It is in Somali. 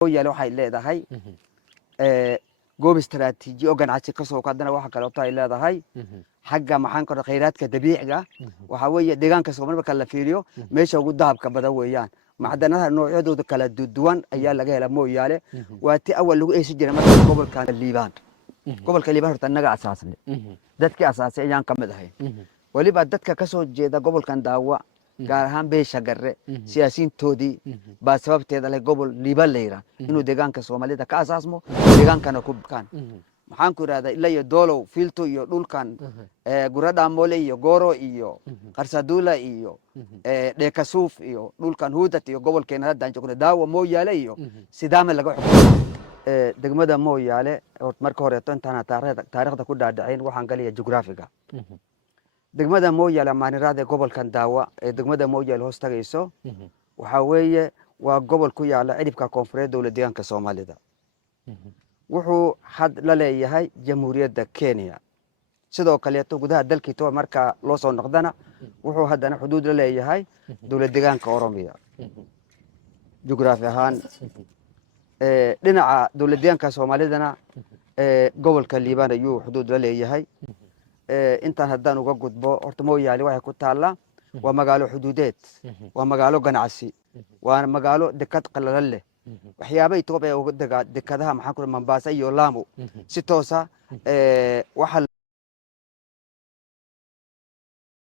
mooyaale waxay leedahay goob istaraatiiji oo ganacsi ka soo qaadana waxa kale oo ay leedahay xagga maxaan ka kheyraadka dabiiciga waxa weeye deegaanka Soomaaliya marka la fiiriyo meesha ugu dahabka badan weeyaan macdanaha noocyadooda kala duwan ayaa laga helaa mooyaale waati awal lagu eeshi jiray marka gobolka Liibaan horta naga asaasnay dadkii asaasay ayaan ka mid ahay waliba dadka ka soo jeeda gobolkan Daawa gaar ahaan beesha garre siyaasiintoodii baa sababteeda leh gobol Liibaan leeyra inuu deegaanka Soomaalida ka asaasmo deegaankana ku bukaan maxaan ku yiraahdaa ilaa iyo doolow filto iyo dhulkan gurada moole iyo gooro iyo qarsadula iyo dheekasuuf iyo dhulkan huudat iyo gobolkeena hadda joogno Daawa mooyaale iyo sidaama laga xukumo degmada mooyaale marka hore intaan taariikhda ku dhaadhaceen waxaan galiya geographiga degmada mooyaale maaniraada gobolkan Daawa ee degmada mooyaale hoos tagayso waxa weeye waa gobol ku yaala cidibka koonfureed dawladda deegaanka Soomaalida wuxuu had la leeyahay jamhuuriyadda Kenya sidoo kale gudaha dalkiisa marka loo soo noqdana wuxuu haddana xuduud la leeyahay dawladda deegaanka Oromiya geography ahaan dhinaca dawladda deegaanka Soomaalidana gobolka Liibaan ayuu xuduud la leeyahay intaan haddaan uga gudbo horta mooyaale waxay ku taala waa magaalo xuduudeed waa magaalo ganacsi waa magaalo dekad qalalan leh waxyaabo Itoobiya uga dekadaha maxaan ku Mombasa iyo Lamu si toos ah waxa